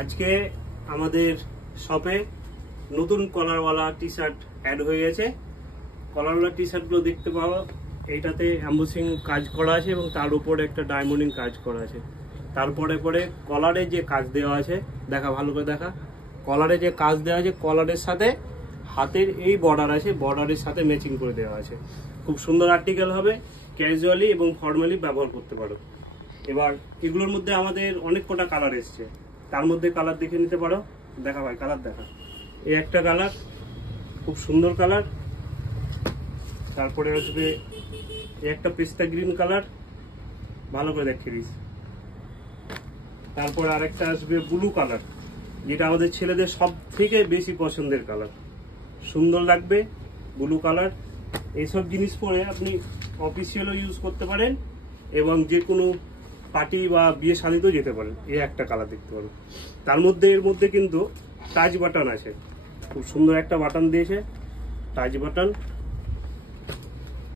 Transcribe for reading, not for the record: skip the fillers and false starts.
আজকে আমাদের শপে নতুন কলারওয়ালা টি শার্ট অ্যাড হয়ে গেছে। কলারওয়ালা টি শার্টগুলো দেখতে পাবো, এইটাতে এমবোসিং কাজ করা আছে এবং তার উপরে একটা ডায়মন্ডিং কাজ করা আছে। তারপরে পরে কলারে যে কাজ দেওয়া আছে, দেখা ভালো করে দেখা, কলারে যে কাজ দেওয়া আছে কলারের সাথে হাতের এই বর্ডার আছে, বর্ডারের সাথে ম্যাচিং করে দেওয়া আছে। খুব সুন্দর আর্টিকেল হবে, ক্যাজুয়ালি এবং ফর্মালি ব্যবহার করতে পারো। এবার এগুলোর মধ্যে আমাদের অনেক কটা কালার এসছে, তার মধ্যে কালার দেখে নিতে পারো। দেখা ভাই, কালার দেখা। এই একটা কালার, খুব সুন্দর কালার। তারপরে আসবে একটা পেস্তা গ্রিন কালার, ভালো করে দেখিয়ে দিস। তারপরে আরেকটা আসবে ব্লু কালার, যেটা আমাদের ছেলেদের সব থেকে বেশি পছন্দের কালার, সুন্দর লাগবে ব্লু কালার। এইসব জিনিস পরে আপনি অফিসিয়ালও ইউজ করতে পারেন এবং যে কোনো পার্টি বা বিয়ে শাদীতেও যেতে পারেন। এই একটা কালার দেখতে পারেন। তার মধ্যে এর মধ্যে কিন্তু টাচ বাটন আছে, খুব সুন্দর একটা বাটন দিয়েছে, টাচ বাটন।